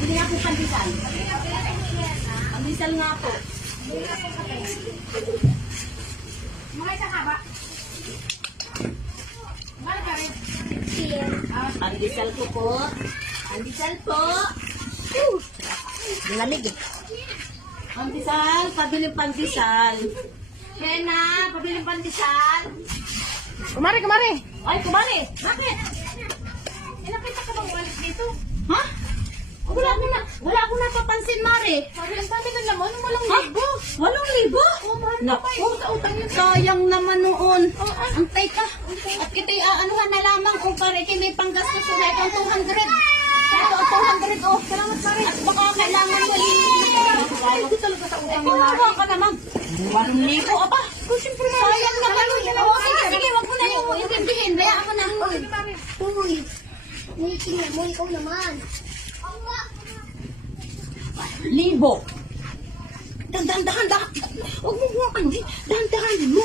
Pabili nga po pandesal. Pandesal nga po. Mga isa ka ba? Balik ka rin. Pandesal ko po. Pandesal po. Lamig eh. Pandesal, pabili pandesal. Kena, pabili pandesal. Kumari, kumari. Ay, kumari, bakit? Inapita ka bang umalis dito? Ha? Wala ko na, wala ko napapansin, Mari. Sabi ang dami na naman, walang Ha? libo. Walong libo? Naku, sayang naman noon. Antay ka. At kita'y aanuhan na lamang kung pare kayo may panggastos sa ito ang 200. Ito ang 200 oh. Salamat pare. At baka kailangan mo Hindi talaga sa utang ni kumawa ka naman. Walong libo, apa? Siyempre, Sayang naman. Oo, sige, sige, wag mo na yung intindihin. Hayaan ko na. Uy, may tingnan mo, ikaw naman. Libo. Dahan, dahan. Huwag mo mo, Andy. Dahan, dahan mo.